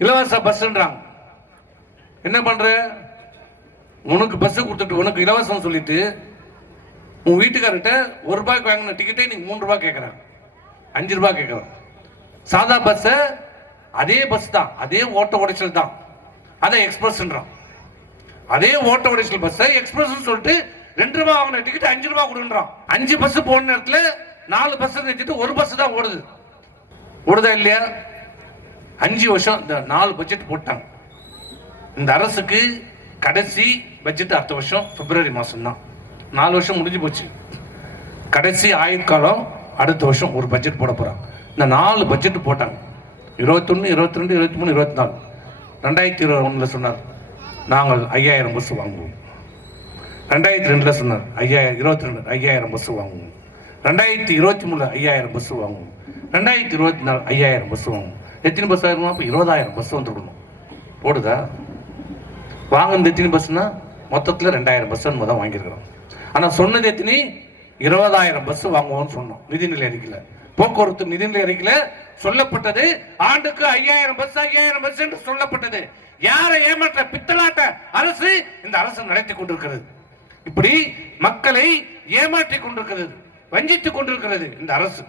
இலவச பஸ்ன்றாங்க என்ன பண்ற? உனக்கு பஸ் கொடுத்துட்டு உனக்கு இலவசம் சொல்லிட்டு உன் வீட்டுக்காரர்கிட்ட ஒரு ரூபாய்க்கு வாங்கின டிக்கெட்டே நீங்க மூணு ரூபாய் கேட்கறாங்க அஞ்சு ரூபாய் கேட்கறாங்க சாதா பஸ் அதே பஸ் தான் அதே ஓட்ட உடைச்சல் தான். அதை எக்ஸ்பிரஸ்ன்றான் அதே ஓட்ட உடைச்சல் பஸ் எக்ஸ்பிரஸ் சொல்லிட்டு ரெண்டு ரூபாய் வாங்கின டிக்கெட் அஞ்சு ரூபாய் கொடுன்றான். அஞ்சு பஸ் போன நேரத்தில் நாலு பஸ் நிறுத்திட்டு ஒரு பஸ் தான் ஓடுது. ஓடுதா இல்லையா? அஞ்சு வருஷம் இந்த நாலு பட்ஜெட் போட்டாங்க. இந்த அரசுக்கு கடைசி பட்ஜெட் அடுத்த வருஷம் பிப்ரவரி மாதம் தான் நாலு வருஷம் முடிஞ்சு போச்சு. கடைசி ஆயுட்காலம் அடுத்த வருஷம் ஒரு பட்ஜெட் போட போகிறாங்க இந்த நாலு பட்ஜெட் போட்டாங்க. இருபத்தொன்று இருபத்தி ரெண்டு இருபத்தி மூணு இருபத்தி நாலு ரெண்டாயிரத்தி இருபது ஒன்றில் சொன்னார். நாங்கள் ஐயாயிரம் பஸ் வாங்குவோம். ரெண்டாயிரத்தி ரெண்டில் சொன்னார். ஐயாயிரம் இருபத்தி ரெண்டு ஐயாயிரம் பஸ் வாங்குவோம். ரெண்டாயிரத்தி இருபத்தி மூணு ஐயாயிரம் பஸ் வாங்குவோம். ரெண்டாயிரத்தி இருபத்தி நாலு ஐயாயிரம் பஸ் வாங்குவோம். எத்தனை பஸ் ஆயிருமா? அப்போ இருபதாயிரம் பஸ் வந்துருக்கணும் போடுதா? வாங்கினது எத்தனை பஸ்னா மொத்தத்தில் ரெண்டாயிரம் பஸ் நம்ம தான் வாங்கியிருக்கிறோம். ஆனால் சொன்னது எத்தனை? இருபதாயிரம் பஸ் வாங்குவோம்னு சொன்னோம். நிதிநிலை அறிக்கையில். போக்குவரத்து நிதிநிலை அறிக்கையில் சொல்லப்பட்டது ஆண்டுக்கு ஐயாயிரம் பஸ் ஐயாயிரம் பஸ் என்று சொல்லப்பட்டது. யாரை ஏமாற்ற? பித்தலாட்ட அரசு இந்த அரசு நடத்தி கொண்டிருக்கிறது. இப்படி மக்களை ஏமாற்றி கொண்டிருக்கிறது வஞ்சித்துக் கொண்டிருக்கிறது இந்த அரசு.